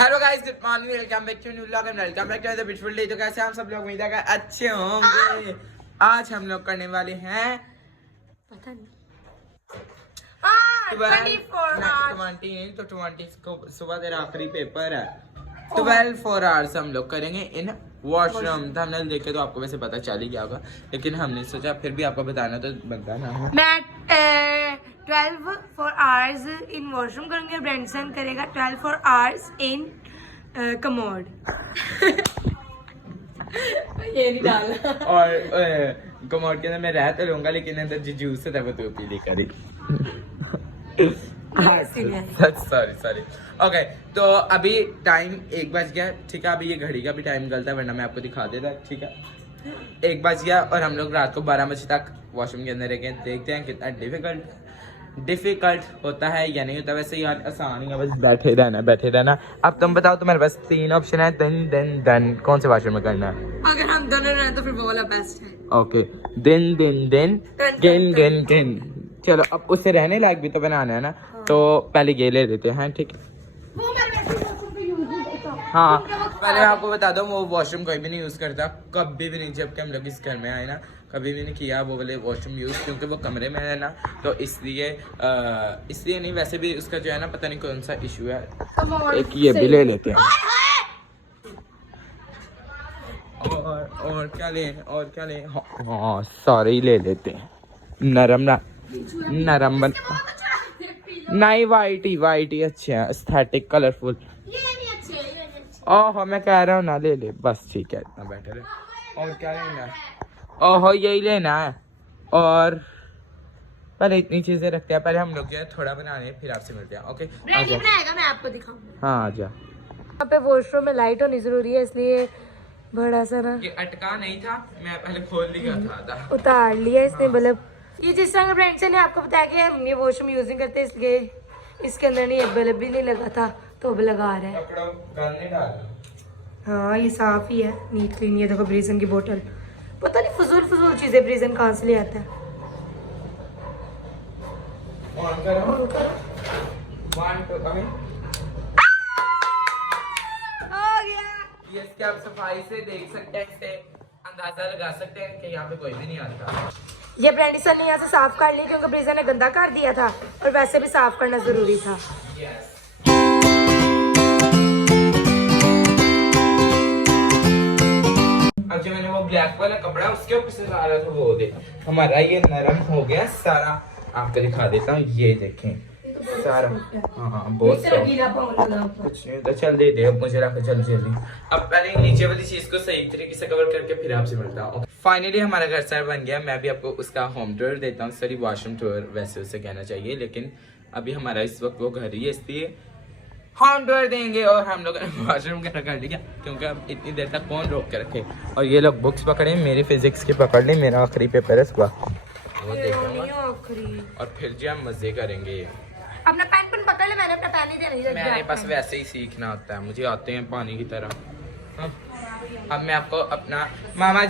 Hello guys, good morning, welcome back to new vlog and welcome back to the beautiful day. तो कैसे हम सब लोग, उम्मीद है अच्छे होंगे। आज हम लोग करने वाले हैं पता नहीं 20 तो 20 को सुबह तेरा आखिरी पेपर है। 12 आवर्स हम लोग करेंगे इन वॉशरूम। थंबनेल देख के तो आपको वैसे पता चल ही गया होगा, लेकिन हमने सोचा फिर भी आपको बताना तो बनता ना है। मैं 12 आवर्स इन वॉशरूम करूंगी और ब्रेंडसन करेगा 12 आवर्स इन कमोड। ये नहीं डालना। और कमोड के अंदर मैं रह तो लूंगा, लेकिन अंदर जो जूस है वो तो पी ले करी। Sorry okay. तो अभी टाइम 1 बज गया, ठीक है। अभी ये घड़ी का भी टाइम गलता है, वरना मैं आपको दिखा देता, ठीक है। 1 बज गया और हम लोग रात को 12 बजे तक वॉशरूम के अंदर रहेंगे। देखते हैं कितना डिफिकल्ट होता है या नहीं होता। वैसे यार आसान ही है, बस बैठे रहना। अब तुम बताओ, तुम्हारे पास 3 ऑप्शन है, देन कौन से वॉशरूम में करना है? अगर हम दोनों रहे तो फिर वो वाला बेस्ट है। ओके, दिन गेन। चलो, अब उससे रहने लायक भी तो बनाना है ना। हाँ। तो पहले ये ले लेते हैं, ठीक है। हाँ, पहले आपको बता दो, वो वॉशरूम कोई भी नहीं यूज करता, कभी भी नहीं। जब कि हम लोग इस घर में आए ना, कभी भी नहीं किया वो वाले वॉशरूम यूज, क्योंकि वो कमरे में है ना, तो इसलिए नहीं। वैसे भी उसका जो है ना, पता नहीं कौन सा इशू है। एक ये भी ले लेते हैं। और क्या ले? हाँ, सारे ले लेते हैं। नरम बन नहीं, वाइट ही अच्छे हैं, एस्थेटिक, कलरफुल। ओहो, मैं कह रहा हूँ ना, ले बस, ठीक है, इतना बेटर है। और क्या लेना है? ओहो, यही लेना है। और पहले इतनी चीजें रखते हैं, पहले हम लोग जो है थोड़ा बनाने, फिर आपसे मिलते हैं। ओके, बनाएगा, मैं आपको दिखाऊंगा। हाँ, आजा। यहाँ पे वॉशरूम में लाइट होनी जरूरी है, इसलिए बड़ा सा ना, ये अटका नहीं था, मैं पहले खोल लिया था, उतार लिया इसने। मतलब ये जिस तरह ब्रांड से ने आपको बताया कि हम ये वॉशरूम यूजिंग करते हैं, इसलिए इसके अंदर नहीं बल्ब भी नहीं लगा था, तो अब लगा रहा है। हाँ, ये साफ ही है, नीट क्लीन। ये देखो ब्रीजन की बोतल, पता नहीं फजूल चीजें ब्रीजन कहाँ से ले आता है। ये इसके आप सफाई से देख सकते हैं, इससे अंदाजा लगा सकते हैं कि यहाँ पे कोई भी नहीं आता। ये ब्रांडिसन ने यहाँ से साफ कर ली, क्योंकि ब्रीजन ने गंदा कर दिया था, और वैसे भी साफ करना जरूरी था। अब जो मैंने वो ब्लैक वाला कपड़ा उसके ऊपर से ला रहा था, वो देख हमारा ये नरम हो गया सारा। आपको दिखा देता हूँ, ये देखें सारा। हाँ, बहुत कुछ नहीं होता। चल दे मुझे रख, चल जल्दी। अब पहले नीचे वाली चीज को सही तरीके से कवर करके फिर आपसे मिलता हूँ। फाइनली हमारा घर सारा बन गया। मैं भी आपको उसका होम टूर देता हूँ, सॉरी वॉशरूम टूर वैसे उसे कहना चाहिए, लेकिन अभी हमारा इस वक्त वो घर ही है, इसलिए होम टूर देंगे। और हम लोग वॉशरूम कर लिया, क्योंकि अब इतनी देर तक कौन रोक के रखे। और ये लोग बुक्स पकड़े, मेरी फिजिक्स की पकड़ ली, मेरा आखिरी पेपर है सुबह, वो देखूंगा। और फिर जो हम मजे करेंगे। अपना पेन पकड़ ले, मैंने अपना पेन ही दे नहीं। मेरे पास वैसे ही सीखना होता है, मुझे आते हैं पानी की तरह। हाँ। अब मैं आपको अपना मामा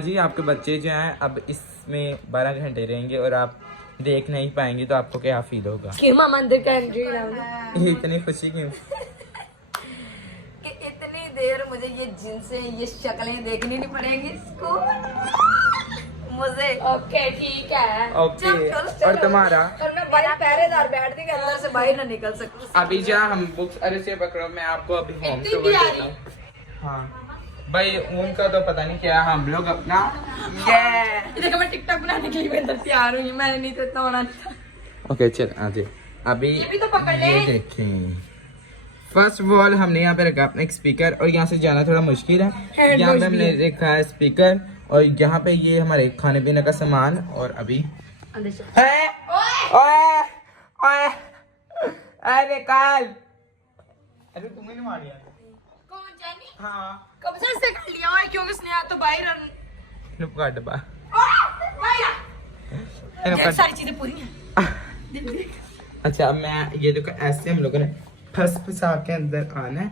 जी आपके बच्चे जो हैं अब इसमें 12 घंटे रहेंगे और आप देख नहीं पाएंगे, तो आपको क्या फील होगा? क्यों मामा अंदर का एंट्री इतनी खुशी क्यों? कि इतनी देर मुझे ये जिनसे ये शक्लें देखनी नहीं पड़ेंगी इसको मुझे। ओके, ठीक है। ओके, और तुम्हारा? और मैं बाहर पहरेदार बैठ के अंदर से बाहर ना निकल सकूं। अभी जा हम बुक्स अरे से पकड़ो, मैं आपको अभी होम टूर देता हूँ। हाँ भाई, उनका तो पता नहीं क्या, हम लोग अपना ये देखो, मैं टिकटॉक बनाने के लिए अंदर तैयार हुई, मैंने नहीं तो इतना होना था। ओके, चल आजे। अभी ये भी तो पकड़ ले। ये देखें, फर्स्ट ऑफ ऑल हमने यहाँ पे रखा अपना एक स्पीकर, और यहाँ से जाना थोड़ा मुश्किल है। यहाँ पे हमने रखा है स्पीकर, और यहाँ पे ये हमारे खाने पीने का सामान। और अभी अरे काल, अरे तुम्हें नहीं मारिया? कौन जानी? हाँ, कब से कर लिया है, क्योंकि स्नेहा तो बाहर का डब्बा सारी चीजें पूरी हैं। अच्छा, मैं ये देखो, ऐसे हम लोगों ने फंसा के अंदर आना है,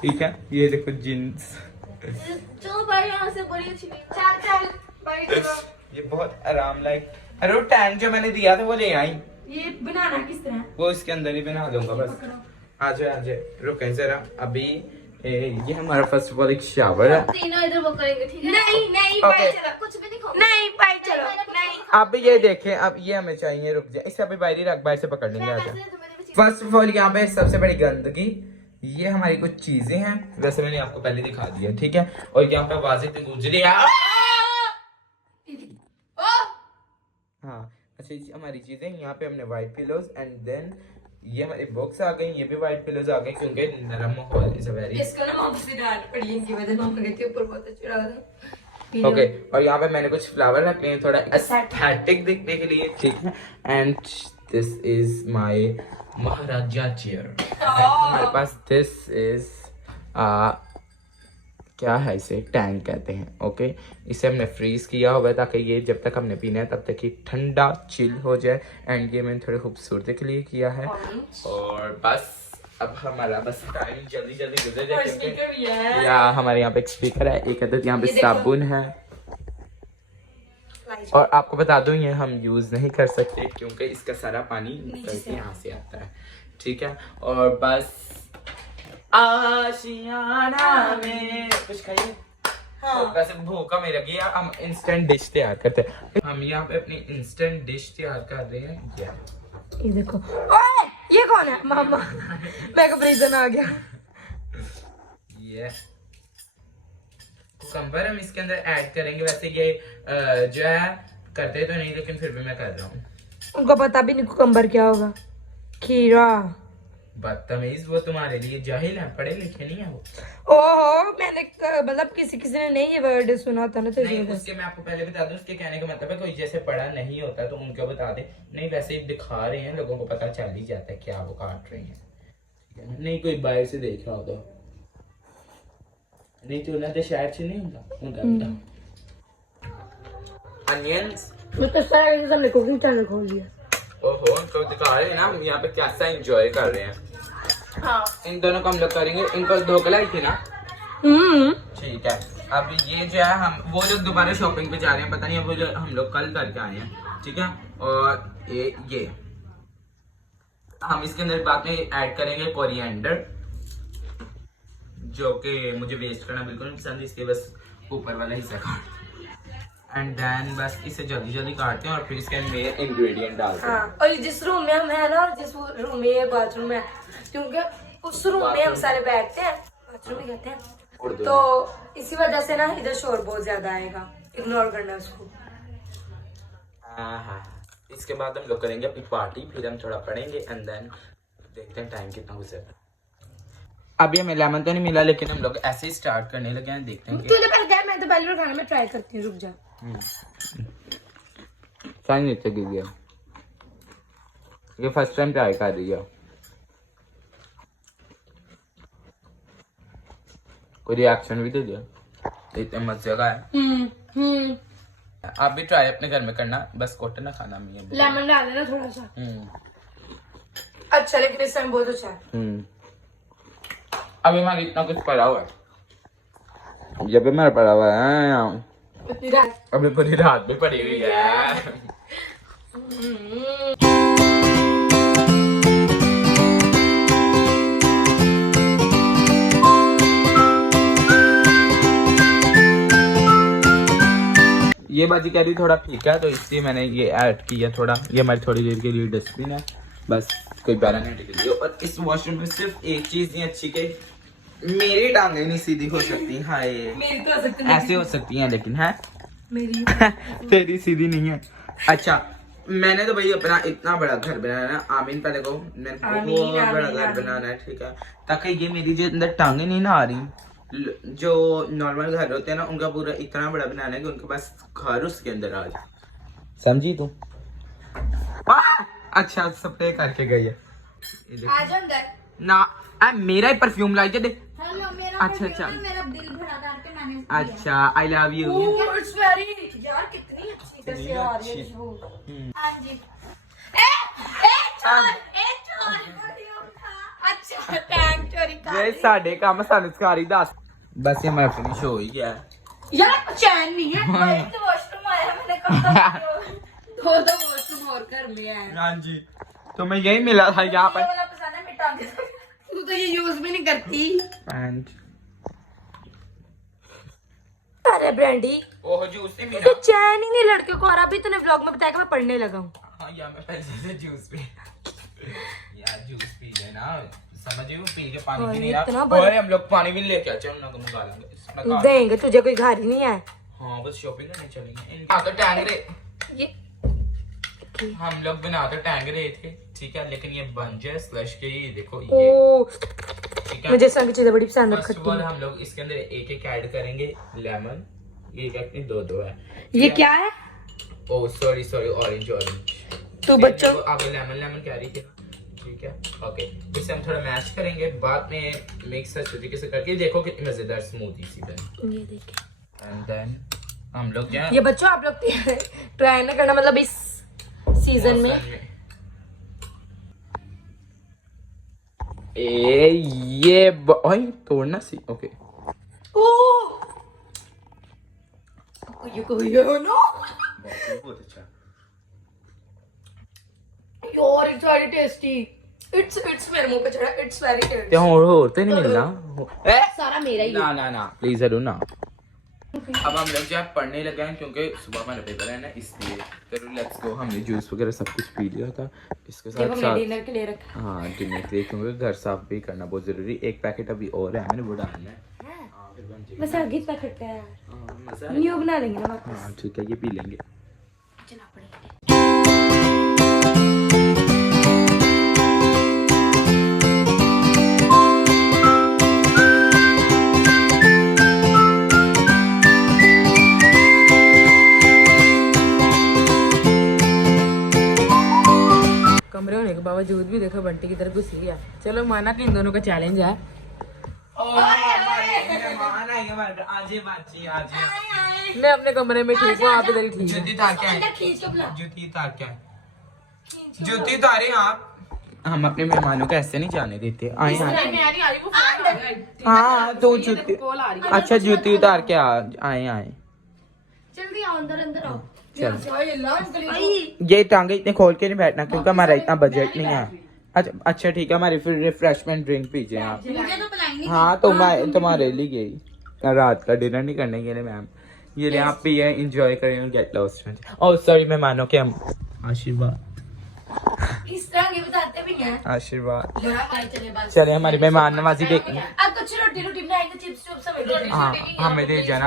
ठीक है। ये देखो जींस, चलो भाई यहाँ से बड़ी अच्छी चल भाई चलो। ये बहुत आराम लायक। अरे वो टैंक जो मैंने दिया था वो ले आई। ये बनाना किस तरह? वो इसके अंदर ही बना दूंगा बस। आ जाए रुकें जरा अभी। ये हमारा फर्स्ट ऑफ ऑल एक शावर है। तीनों इधर वो करेंगे, ठीक है? नहीं नहीं Okay. भाई चलो, कुछ भी नहीं खाओ। नहीं भाई चलो, नहीं अब ये देखें, अब ये हमें चाहिए, रुक जाए इसे अभी बाहरी रख, बाहर से पकड़ लेंगे। आ जाए। फर्स्ट ऑफ ऑल यहाँ पे सबसे बड़ी गंदगी, ये हमारी कुछ चीजें हैं, वैसे मैंने आपको पहले दिखा दिया, ठीक है। और यहाँ पे वाज़ेह गुजरी है। हाँ अच्छा, ये हमारी चीजें, यहाँ पे हमने व्हाइट पिलोज एंड देन ये हमारी बॉक्स आ गई, ये भी व्हाइट पिलोज आ गई क्योंकि नरम माहौल इज अ वेरी इसको ना मामा से डांट पड़ी इनकी वजह से, मामा कहती है ऊपर बहुत अच्छा लगा था। ओके। और यहाँ पे मैंने कुछ फ्लावर रखे हैं थोड़ा एस्थेटिक दिखने के लिए, ठीक है। And this is my Maharaja chair. हमारे पास दिस इज क्या है, इसे टैंक कहते हैं। ओके, इसे हमने फ्रीज किया हुआ है ताकि ये जब तक हमने पीना है तब तक ये ठंडा चिल हो जाए। एंड ये मैंने थोड़ी खूबसूरती के लिए किया है। और बस अब हमारा बस टाइम जल्दी जल्दी गुजर जाए क्योंकि या हमारे यहाँ पे एक स्पीकर है, एक अदद यहाँ पे साबुन है। और आपको बता दूं ये हम यूज नहीं कर सकते क्योंकि इसका सारा पानी निकल के यहाँ से आता है, ठीक है। और बस आशियाना में कुछ खाइए। हाँ। वैसे भूखा मेरा गया, हम इंस्टेंट डिश तैयार करते हैं। हम यहाँ पे अपनी इंस्टेंट डिश तैयार कर रहे हैं। ये देखो, ओए ये कौन है? मामा मेकअप रीजन आ गया। ये कुकम्बर हम इसके अंदर ऐड करेंगे। वैसे ये जो है करते तो नहीं, लेकिन फिर भी मैं कर रहा हूँ। उनको पता भी नहीं कुकम्बर क्या होगा। खीरा बदतमीज, वो तुम्हारे लिए जाहिल है, पढ़े लिखे नहीं है वो। ओहो, मैंने मतलब किसी ने नहीं ये वर्ड सुना था ना, तो नहीं, उसके मैं आपको पहले बता दूं, उसके कहने का मतलब है कोई जैसे पढ़ा नहीं होता तो उनको बता दे। नहीं वैसे ही दिखा रहे हैं, लोगों को पता चल ही जाता है क्या वो काट रहे हैं। नहीं कोई बाहर से देख रहा होता, नहीं तो ना तो शायद से नहीं होता। अनियंस तो सारा जैसे हमने कुकिंग चैनल खोल दिया। ओहो, तो दिखा रहे हैं ना हम यहाँ पे कैसा एंजॉय कर रहे हैं। हाँ। इन दोनों को हम लोग करेंगे। इनको दो कलाई थी ना, ठीक है। अब ये जो है हम वो लोग दोबारा शॉपिंग पे जा रहे हैं, पता नहीं अब वो हम लोग कल करके आए हैं, ठीक है। और ये हम इसके अंदर बाद में ऐड करेंगे कोरिएंडर, जो कि मुझे वेस्ट करना बिल्कुल नहीं पसंद, इसके बस ऊपर वाला हिस्सा काट। एंड देन बस इसे जल्दी जल्दी काटते हैं और फिर इसके अंदर इंग्रेडिएंट डालते हैं। हाँ। और जिस रूम में हम है ना, और जिस रूम में ये बाथरूम है, क्योंकि उस रूम में हम सारे बैठते हैं, बाथरूम में कहते हैं, तो इसी वजह से ना इधर शोर बहुत ज्यादा आएगा, इग्नोर करना उसको। हाँ, इसके बाद हम लोग करेंगे अपनी पार्टी, फिर हम थोड़ा पढ़ेंगे एंड देन देखते हैं टाइम कितना गुजर। अभी हमें लेमन तो नहीं मिला, लेकिन हम लोग ऐसे ही स्टार्ट करने लगे हैं, देखते हैं। तूने पहले क्या, मैं तो पहले बार खाना में ट्राई करती हूँ, रुक जा। साइन नीचे गिर गया, ये फर्स्ट टाइम ट्राई कर रही है। कोई रिएक्शन भी दे दिया, इतने मजे का है। आप भी ट्राई अपने घर में करना, बस कोटे ना खाना में लेमन डाल देना थोड़ा सा। अच्छा, लेकिन इस टाइम बहुत अच्छा है। अभी हमारा इतना कुछ पड़ा हुआ है, जब भी मेरा पड़ा हुआ है, अभी पूरी रात भी पड़ी हुई है। ये बाजी कह रही थोड़ा फीका है, तो इसलिए मैंने ये ऐड किया थोड़ा। ये हमारी थोड़ी देर के लिए डस्टबिन है, बस कोई 12 घंटे के लिए। और इस वॉशरूम में सिर्फ एक चीज नहीं अच्छी कि मेरी टांगे नहीं सीधी हो सकती। हाय, मेरी तो हो सकती है, ऐसे हो सकती हैं, लेकिन है मेरी तेरी सीधी नहीं है। अच्छा, मैंने तो भाई अपना इतना बड़ा घर बनाया ना, आमीन पहले को मैंने बहुत बड़ा घर बनाना है, ठीक है, ताकि ये मेरी जो अंदर टांगे नहीं ना आ रही, जो नॉर्मल घर होते हैं ना उनका पूरा इतना बड़ा बनाना है कि उनके पास घर उसके अंदर आ जाए। समझी तू? अच्छा, स्प्रे करके गई है। ना मेरा ही परफ्यूम लाई दे। अच्छा अच्छा, मेरा दिल भरा करके मैंने अच्छा, I love you. It's very, यार कितनी अच्छी कैसे आ रही है खुशबू। हां जी। अच्छा, टैंक चोरी कर ये साडे काम सानू सिखारी दस। बस ये मैं फिनिश हो ही गया यार, चैन नहीं है। भाई तो वॉशरूम आया, मैंने कहा दो वॉशरूम और घर में है। हां जी, तो मैं यही मिला था यहाँ पर। वाला पसंद है, मैं टांगे तू तो ये यूज भी नहीं करती। एंड अरे ब्रांडी, ओह जूस नहीं तो मिला। चैन ही नहीं लड़के को। और अभी तूने व्लॉग में बताया कि मैं पढ़ने लगा हूँ। हाँ यार मैं पहले से जूस पी यार जूस पी लेना, समझिए वो पी के पानी और भी नहीं रहा। इतना बड़ा- और हम लोग पानी भी लेके आ, चलो ना तुम खा लेंगे इसमें खा- देंगे तुझे, कोई घर ही नहीं है हाँ बस शॉपिंग करने चलेंगे। हाँ तो टैंगरे ये। हम लोग बना तो टैंग रहे थे, ठीक है, लेकिन ये बन जाए स्लश के, ये देखो ये, ओ, ठीक है। मुझे संग चीजें बड़ी पसंद है, फर्स्ट ऑफ खट्टी ऑल मीठी। हम लोग इसके अंदर एक एक ऐड करेंगे लेमन, ये अपनी दो है। ये क्या है? Oh sorry sorry, orange orange. तू बच्चों आगे लेमन लेमन कह रही थी ना, ठीक है ओके। इसे हम थोड़ा मैश करेंगे, बाद में मिक्स अच्छे तरीके से करके देखो कितनी मजेदार स्मूदी सी बनी। ये देखिए। एंड देन हम लोग क्या ये बच्चों आप लोग ट्राई ना करना, मतलब इस सीजन में। ये ओए तोड़ना सी, ओके। ओ ये नो बहुत अच्छा। यार, इट्स वेरी टेस्टी। इट्स मेरे मुंह पे चढ़ा, इट्स वेरी टेस्टी। क्या और तो नहीं मिलना सारा मेरा ही है। ना प्लीज जरूर ना। अब हम लोग जब पढ़ने लगे हैं क्योंकि सुबह हमारा पेपर है ना, इसलिए तो लेट्स गो। हमने जूस वगैरह सब कुछ पी लिया था, इसके जब साथ हमने साथ डिनर के लिए रखा। हाँ डिनर के लिए, क्योंकि घर साफ भी करना बहुत जरूरी। एक पैकेट अभी और है, मैंने वो डालना है। हाँ, फिर बन जाएगा। बस आगे इतना खट्टा है यार, हाँ, मजा न्यू बना लेंगे ना वापस। हाँ ठीक है, ये पी लेंगे। चला पड़ेगा। कमरे होने के बावजूद भी देखो बंटी की तरफ घुस गया। चलो माना कि इन दोनों का चैलेंज है। मैं अपने कमरे में ठीक हूँ, आप इधर ही ठीक है। जूती तार के आए, जूती तार के आए, जूती तारे आप। हम अपने मेहमानों को ऐसे नहीं जाने देते। आए हाँ तो जूती, अच्छा जूती उतार के आए। जल्दी आओ, अंदर अंदर आओ। चल ये टांगे इतने खोल के नहीं बैठना क्योंकि हमारा इतना बजट नहीं है। अच्छा ठीक है, हमारी फिर रिफ्रेशमेंट ड्रिंक पीजिए आप। मुझे तो पिलाएंगे। हाँ तो मैं तुम्हारे लिए गई, रात का डिनर नहीं करने के लिए मैम। ये ले आप पिए, एंजॉय करें, गेट लॉस्ट। ओह सॉरी मेहमानों के हम आशीर्वाद, इस तरह ये बताते भी हैं। आशीर्वाद। चले बस। चले हमारी मेहमान नवाजी देखेंगे। अब कुछ रोटी बनाएंगे, चिप्स चुप्स सब। हाँ हमें दे जाना।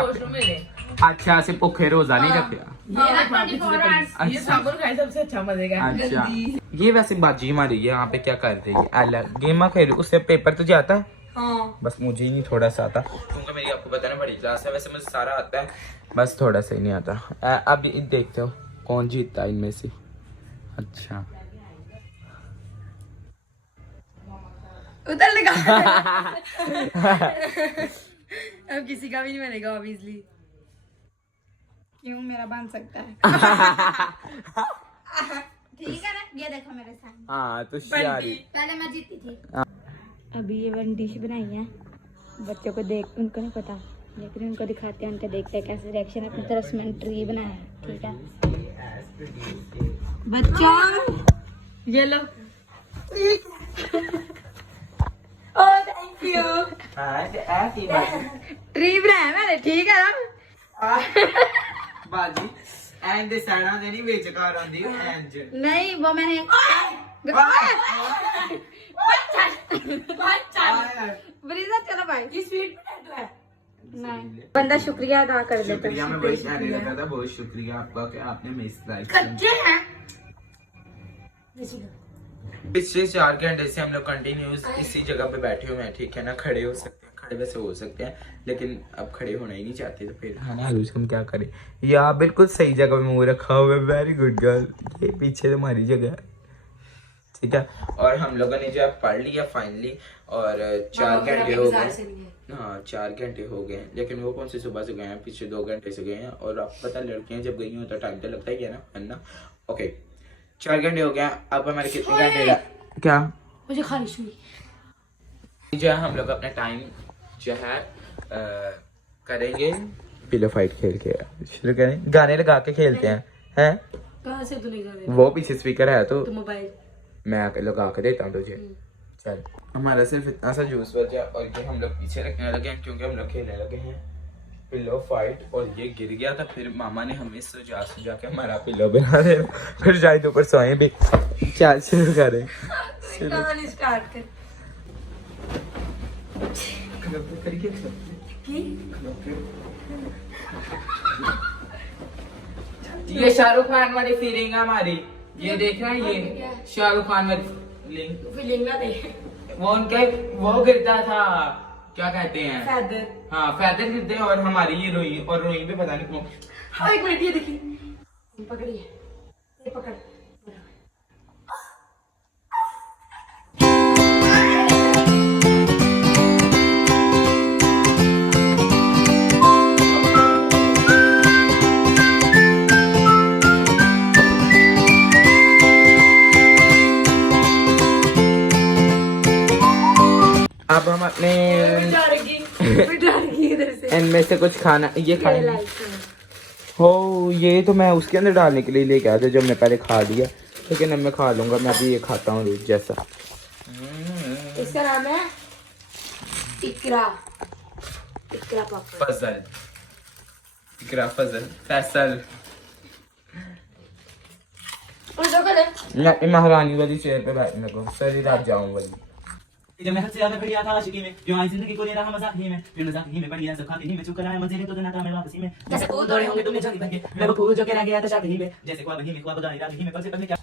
अच्छा से भूखे रोजा नहीं रखा। ये साबुन खाए सबसे अच्छा मजे का। अच्छा ये वैसे बाजी हमारी यहाँ पे क्या कर रही है, अलग गेम खेल। उससे पेपर तुझे आता है? हाँ। बस मुझे ही नहीं थोड़ा सा आता, क्योंकि मेरी आपको पता है ना बड़ी क्लास है। वैसे मुझे सारा आता है, बस थोड़ा सा ही नहीं आता। अब देखते हो कौन जीतता है इनमें से। अच्छा उधर लगा। अब किसी का भी नहीं बनेगा ऑब्वियसली। क्यों, मेरा बन सकता है। ठीक है ना, ये देखो मेरे सामने। हाँ तो शारी पहले मैं जीती थी। अभी ये वन डिश बनाई है, बच्चों को देख, उनको नहीं पता, लेकिन उनको दिखाते हैं, उनको देखते हैं कैसे रिएक्शन है। अपनी तरफ से मैंने ट्री बनाया है, ठीक है बच्चों, ये लो। Oh thank you. ट्री बनाया मैंने, ठीक है ना। बाजी एंड दे साइडा दे नहीं बेच कार आंदी एंड नहीं, वो मैंने ब्रीजा चलो भाई, ये स्वीट पोटैटो है। नहीं, बंदा शुक्रिया अदा कर देता शुक्रिया, है। मैं वही कहने लगा था, बहुत शुक्रिया आपका कि आपने मेरी लाइफ। कच्चे हैं। पिछले 4 घंटे से हम लोग कंटिन्यूस इसी जगह पे बैठे हुए हैं, ठीक है ना। खड़े हो सकते हैं, खड़े वैसे हो सकते हैं, लेकिन अब खड़े होना ही नहीं चाहते, तो फिर है ना हम क्या करें। या बिल्कुल सही जगह पे मुंह रखा हुआ है, वेरी गुड गर्ल। ये पीछे तुम्हारी जगह है, ठीक है। और हम लोगों ने जो है पढ़ लिया फाइनली, और 4 घंटे हो गए। हाँ 4 घंटे हो गए, लेकिन वो कौन से सुबह से गए हैं, पिछले 2 घंटे से गए हैं। और आपको पता लड़कियां जब गई हों तो टाइम तो लगता ही है ना, है ना। ओके 4 घंटे हो गया, अब हमारे कितने घंटे रह क्या मुझे खारिश हुई। जो है हम लोग अपना टाइम जो है करेंगे पिलो फाइट खेल के शुरू करें। गाने लगा के खेलते हैं कहाँ से तू नहीं कर रही? वो पीछे स्पीकर है तो मोबाइल मैं लगा के देता हूँ तुझे, चल हमारा सिर्फ इतना सा जूस बचा और ये हम लोग पीछे रखने लगे हैं क्योंकि हम लोग खेलने लगे हैं पिलो फाइट और ये गिर गया था। फिर मामा ने हमें सुझा के हमारा पिलो बना दे फिर शायद ऊपर सोए भी। क्या शुरू करें? कहानी स्टार्ट कर। ये शाहरुख खान वाली फीलिंग है हमारी। ये देख रहे हैं ये शाहरुख खान वाली फीलिंग ना दे। वो उनके वो गिरता था क्या कहते हैं फैदर। हाँ फैदर गिरते हैं और हमारी ये रोई और रोई पे पता नहीं क्यों। हाँ एक मिनट ये देखिए पकड़िए ये पकड़। अब हम अपने इधर से इनमें से कुछ खाना ये खाएंगे। हो ये तो मैं उसके अंदर डालने के लिए लेके आया था जब मैं पहले खा लिया, लेकिन अब मैं खा लूंगा। मैं अभी ये खाता हूँ रोज जैसा। इसका नाम है इकरा। इकरा पापा फजल इकरा फजल फैसल। महारानी वाली चेयर पे बैठने को सरी रात जाऊँ वाली। जब मैं हद से ज्यादा बढ़िया था आशिकी में, जो आई जिंदगी को ले रहा मजाक ही में, फिर मजाक ही में बढ़िया सब खाते ही में, चुप कराया मजे ने तो जना था मैं वापसी में, जैसे कूद दौड़े होंगे तुमने जानी बन के, मैं वो फूल जो के रह गया था शादी ही में, जैसे ख्वाब ही में ख्वाब गाने रात ही में, पर से पता क्या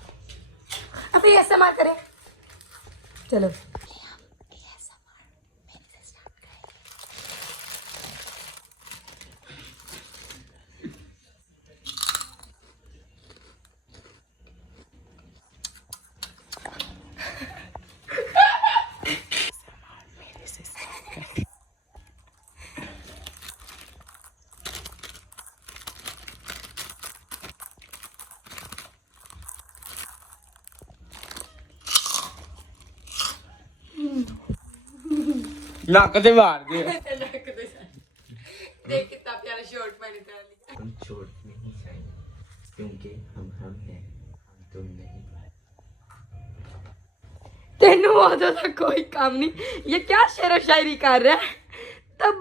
अब ये ऐसा मार करें। चलो नाक से मार दिया। देख कितना प्यारा शॉट मैंने कर लिया। हम छोड़ नहीं जाएंगे क्योंकि हम हैं, हम तुम नहीं। तेनू होता था कोई काम नहीं। ये क्या शेर व शायरी कर रहा है? तब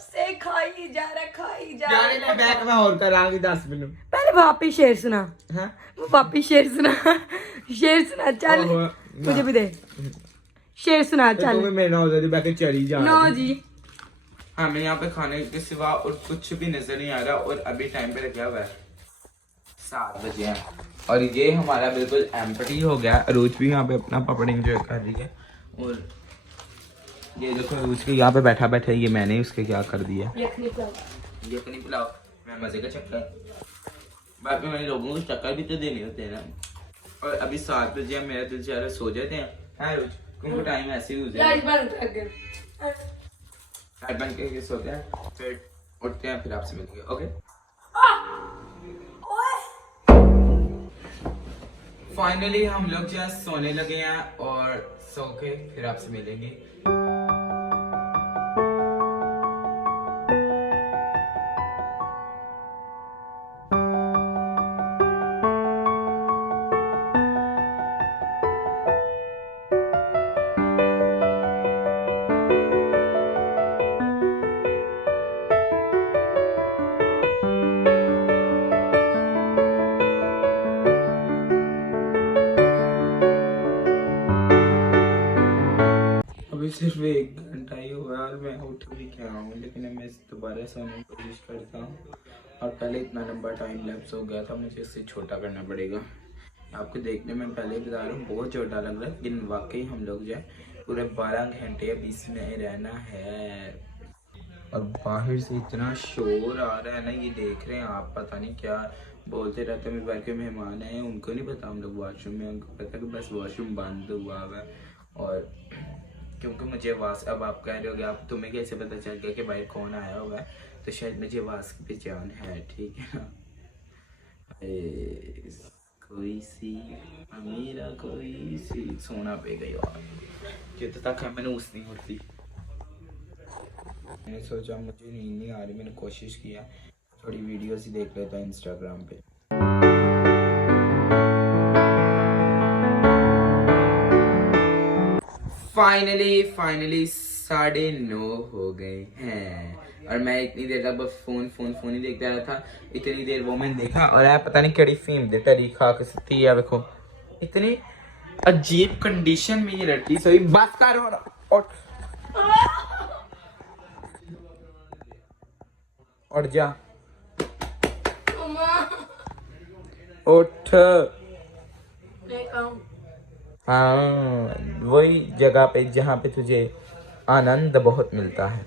से खाई जा रहा बैक में और करांगी 10 मिनट। पहले वापिस शेर सुना। हाँ? वापिस शेर सुना। शेर सुना चल। मुझे भी दे शेर सुना चल। मेरे नाल बैक चली जा। नो जी हमें यहाँ पे खाने के सिवा और कुछ भी नजर नहीं आ रहा और अभी टाइम पे रखा हुआ है 7 बजे हैं और ये हमारा बिल्कुल एम्प्टी हो गया। रोज भी यहाँ पे अपना पपड़ एंजॉय कर रही है और ये देखो रोज के यहाँ पे बैठा बैठा ये मैंने उसके क्या कर दिया। यखनी पुलाव मैं मजे का चक्कर। बाद में मैंने लोगों को चक्कर भी तो देने होते हैं ना। और अभी 7 बजे मेरा दिल चाह रहा सो जाते हैं रोज क्योंकि टाइम ऐसे ही हो जाए। लाइट बंद करके सोते हैं फिर उठते हैं फिर आपसे मिलेंगे। ओके फाइनली हम लोग जो सोने लगे हैं और सो के फिर आपसे मिलेंगे। सिर्फ 1 घंटा ही हुआ और मैं उठ भी क्या हूँ, लेकिन मैं दोबारा सोने की कोशिश करता हूँ। और पहले इतना लंबा टाइम लैप्स हो गया था, मुझे इससे छोटा करना पड़ेगा। आपको देखने में पहले बता रहा हूँ बहुत छोटा लग रहा है, लेकिन वाकई हम लोग जो है पूरे 12 घंटे अब इसमें रहना है। और बाहर से इतना शोर आ रहा है ना, ये देख रहे हैं आप, पता नहीं क्या बोलते रहते हैं। मेरे घर के मेहमान आए हैं, उनको नहीं पता हम लोग वॉशरूम में, उनको पता कि बस वॉशरूम बंद हुआ है। और क्योंकि मुझे आवाज़, अब आप कह रहे होगे आप तुम्हें कैसे पता चल गया कि भाई कौन आया हुआ है, तो शायद मुझे आवाज़ की पहचान है, ठीक है ना। कोई सी मेरा कोई सी सोना पे गई और जितने तक है मैंने उस नहीं होती। मैंने सोचा मुझे नींद नहीं आ रही, मैंने कोशिश किया थोड़ी वीडियोस ही देख लेता हूँ इंस्टाग्राम पे। फाइनली 9:30 हो गए हैं और मैं इतनी देर तक बस फोन ही देखता रहा था। इतनी देर वो मैंने देखा और यार पता नहीं केड़ी फिल्म दे तरी खा के सुती है। देखो इतनी अजीब कंडीशन में ये लड़की सोई। बस कर और जा उठ। हाँ वही जगह पे जहाँ पे तुझे आनंद बहुत मिलता है।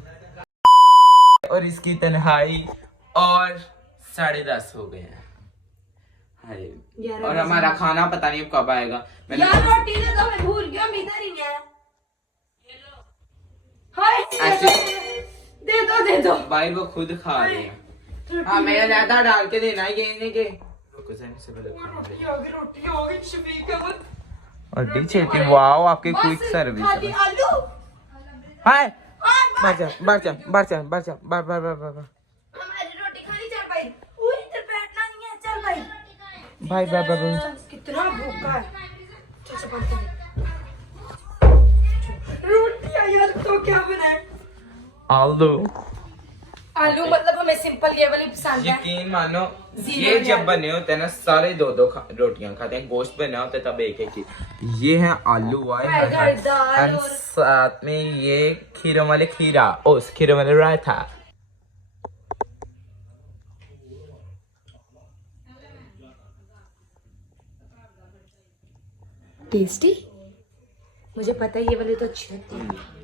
और इसकी तन्हाई और 10:30 हो गए हैं। हाय और हमारा खाना पता नहीं अब कब आएगा। मैंने यार रोटी दे दो, मैं भूल गया, इधर ही है। हाय दे दो भाई वो खुद खा रहे हैं। हाँ मैं ज्यादा डाल के देना है ये नहीं के रोटी हो गई शफीक और डी चेती। वाओ आपकी क्विक सर्विस। आलू हाय बार हमारी रोटी खानी चल भाई। इधर बैठना नहीं है, चल भाई। भाई कितना भूखा है। चल पड़ते रोटी आई यार तो क्या बनाए? आलू मतलब हमें सिंपल ये वाली पसंद है। यकीन मानो ये जब बने होते हैं ना सारे दो रोटियां खाते हैं। गोश्त बना होता है तब एक ही। ये है आलू और साथ में ये खीरों वाले खीरा उस खीरों वाले रायता। टेस्टी। मुझे पता है ये वाले तो अच्छे लगते हैं।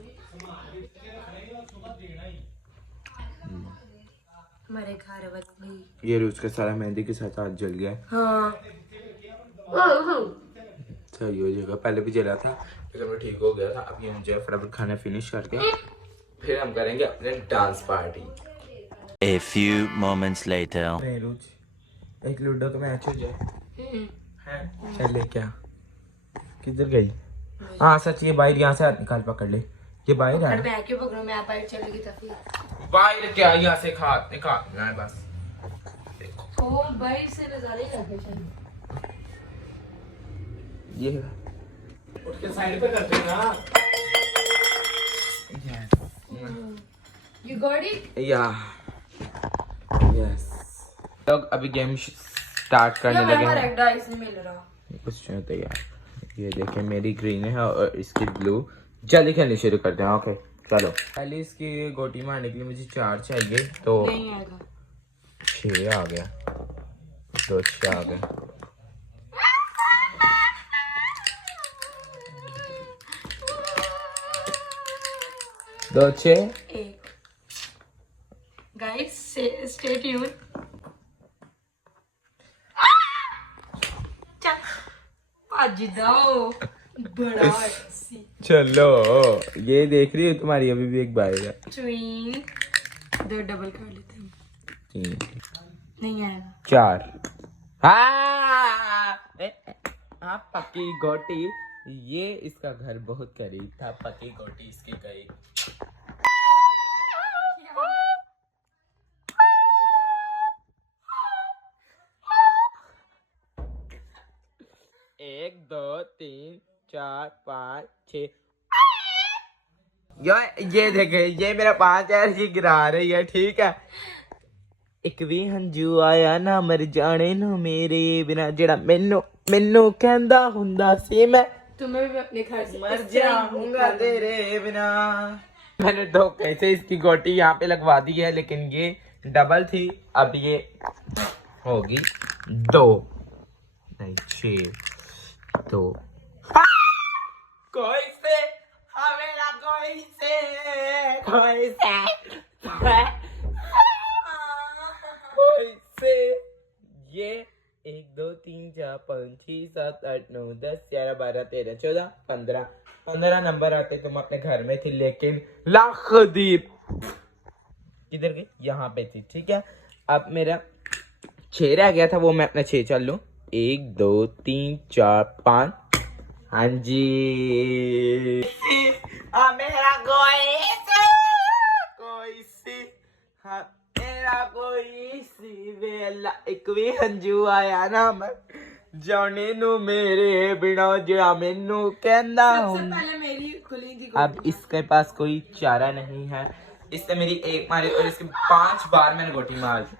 हमारे घर वाली ये रोज का सारा मेहंदी के साथ हाथ जल गया। हाँ सही हो जाएगा। पहले भी जला था लेकिन वो ठीक हो गया था। अब ये मुझे फटाफट खाना फिनिश करके फिर हम करेंगे अपने dance party. A few moments later. एक लूडो का मैच हो जाए। चले क्या किधर गई? हाँ सच ये बाहर यहाँ से हाथ निकाल पकड़ ले। ये बाहर है। मैं क्यों पकड़ूं? मैं बाहर चलेगी तो फिर बाहर क्या यहाँ से हाथ निकालना है बस। ओ बाहर से नजारे लगे चल। ये उठ के साइड पे करते हैं ना। You got it? या यस लोग अभी गेम स्टार्ट करने लगे हैं। एक डाइस नहीं मिल रहा कुछ नहीं होता यार। ये देखिए मेरी ग्रीन है और इसकी ब्लू। जल्दी खेलनी शुरू करते हैं। ओके चलो। पहले इसकी गोटी मारने के लिए मुझे 4 चाहिए तो नहीं आएगा। 6 आ गया तो 6 आ गया। दो 6 गाइस स्टे ट्यून। आज दाओ बड़ा सी चलो ये देख रही हो तुम्हारी अभी भी एक बार है। ट्वीन दो डबल कर लेते हैं। 3 नहीं आएगा। 4 हाँ पक्की गोटी। ये इसका घर बहुत करीब था। पक्की गोटी इसके करीब। एक 2 3 4 5 6 ये देखे ये मेरा 5 है ये गिरा रही है। ठीक है एक भी हंजू आया ना मर जाने ना मेरे बिना जेड़ा मैनू कहंदा हुंदा सी मैं तुम्हें भी अपने घर से मर जाऊंगा तेरे बिना। मैंने धोखे से इसकी गोटी यहाँ पे लगवा दी है लेकिन ये डबल थी। अब ये होगी 2 नहीं 6 2 कोई से हमेरा कोई से ये 1 2 3 4 5 6 7 8 9 10 11 12 13 14 15 नंबर आते तुम अपने घर में थी लेकिन लाखदीप किधर गई? यहाँ पे थी। ठीक है अब मेरा 6 रह गया था वो मैं अपना 6 चल लूं। 1 2 3 4 5 हाँ जी मेरा कोई सी हाँ मेरा कोई सी वेला एक भी हंजू आया ना मैं जाने नू मेरे बिना जड़ा मैनू कहंदा सबसे पहले मेरी अब इसके पास कोई चारा नहीं है। इसने मेरी एक मारी और इसके 5 बार मैंने गोटी मार दी।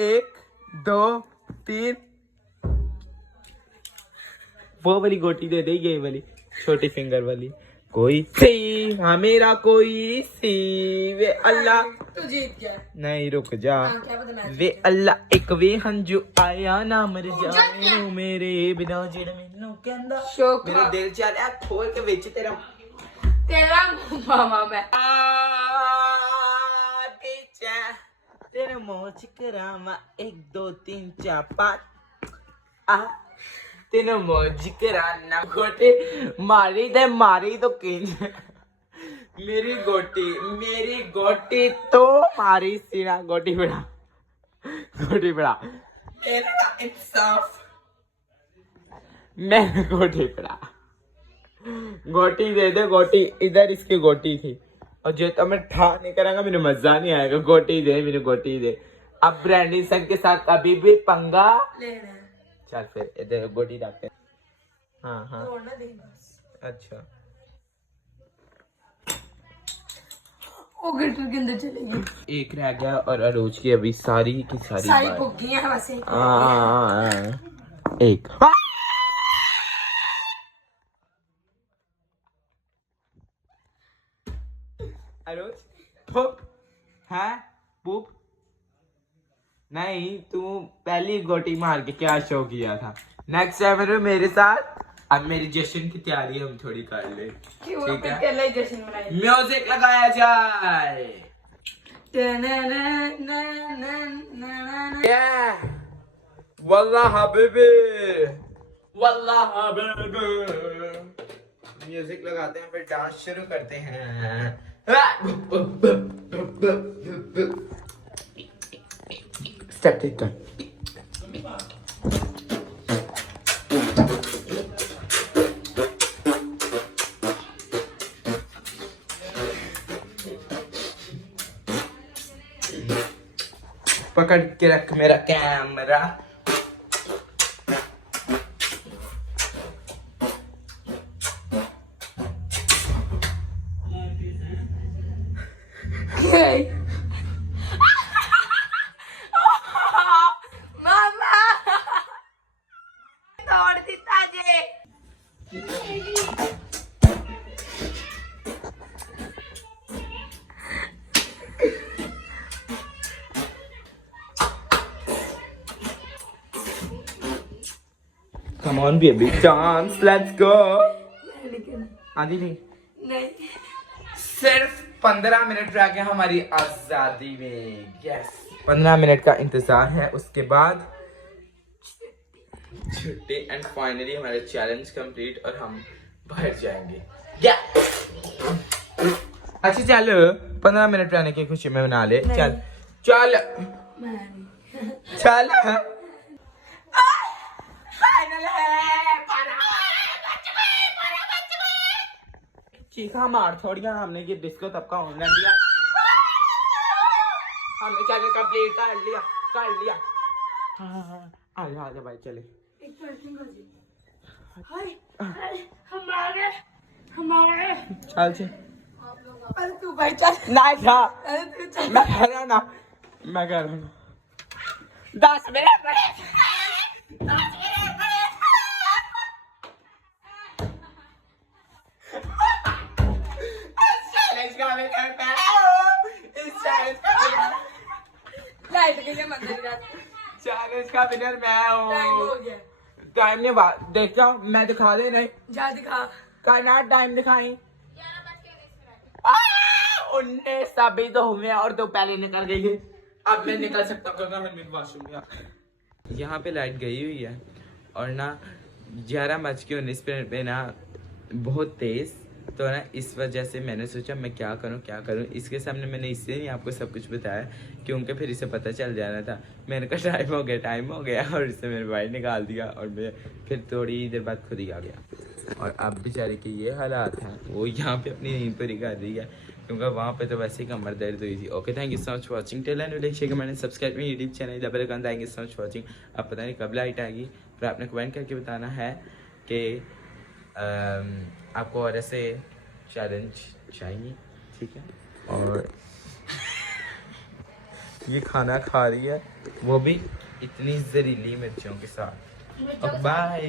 एक, दो, तीन। वो वाली गोटी दे दे, ये वाली छोटी फिंगर वाली। कोई सी हाँ मेरा कोई सी वे अल्लाह। तू जीत गया। नहीं रुक जा। क्या बदला वे अल्लाह एक वे हंजू आया ना मर जाए मेरे बिना जेड़ मैनू कहंदा मेरा दिल चलिया खोल के विच तेरा मामा मैं तेरे मुंह च करामा 1 2 3 4 5 आ तेरे मुंह च कराना गोटी मारी तो किंज मेरी गोटी तो मारी सीना गोटी बड़ा मेरा इंसाफ मैं गोटी पड़ा गोटी दे दे गोटी इधर इसकी गोटी थी और जो तो मैं ठा नहीं करांगा मेरे मजा नहीं आएगा। गोटी दे मेरी गोटी दे। अब ब्रांडी सन के साथ कभी भी पंगा लेना है। चल फिर इधर गोटी रखते हैं। हाँ तोड़ना दे बस। अच्छा वो गिटर के अंदर चले गए। एक रह गया और अरोज की अभी सारी की सारी बात। भुग्गी हैं वैसे। एक अरोज थुप है पुप नहीं तू पहली गोटी मार के क्या शो किया था। नेक्स्ट टाइम मेरे साथ। अब मेरी जश्न की तैयारी हम थोड़ी कर ले। ठीक है जश्न मनाएं। म्यूजिक लगाया जाए। वल्लाह हबीबी म्यूजिक लगाते हैं फिर डांस शुरू करते हैं। स्टेप टेक कर। पकड़ के रख मेरा कैमरा। मामा तोड़ दिता जे। Come on baby, dance, let's go. आदि नहीं सिर्फ 15 मिनट रह गए हमारी आजादी में। यस 15 मिनट का इंतजार है उसके बाद छुट्टी एंड फाइनली हमारा चैलेंज कंप्लीट और हम बाहर जाएंगे। अच्छा चल 15 मिनट रहने की खुशी में मना ले। चल चल चल चीखा मार थोड़िया हमने ये डिस्को तब का ऑनलाइन दिया। हमने चैलेंज कंप्लीट कर लिया। हाँ आजा भाई चले। चल से तू भाई चल। नहीं था मैं कह रहा ना 10 मिनट चैलेंज का विनर मैं हूँ। टाइम ने देख जाओ मैं दिखा दे नहीं जा दिखा करना टाइम दिखाई 19 अभी तो हुए और तो पहले निकल गई है। अब मैं निकल सकता हूँ वॉशरूम में। यहाँ पे लाइट गई हुई है और ना 11:19 पे ना बहुत तेज तो ना इस वजह से मैंने सोचा मैं क्या करूं। इसके सामने मैंने इससे नहीं आपको सब कुछ बताया क्योंकि फिर इसे पता चल जाना था। मैंने कहा टाइम हो गया और इससे मेरे भाई निकाल दिया और मैं फिर थोड़ी देर बाद खुद ही आ गया। और अब बेचारे के ये हालात हैं वो यहाँ पे अपनी नींद पूरी कर रही है क्योंकि वहाँ पे तो वैसे ही कमर दर्द हुई थी। Okay, thank you so much watching tell and like share मैंने सब्सक्राइब मेरे YouTube channel double account. Thank you so much watching. अब पता नहीं कब लाइट आएगी, फिर आपने कमेंट करके बताना है कि आपको और ऐसे चैलेंज चाहिए, ठीक है। और ये खाना खा रही है, वो भी इतनी जहरीली मिर्चों के साथ। बाय।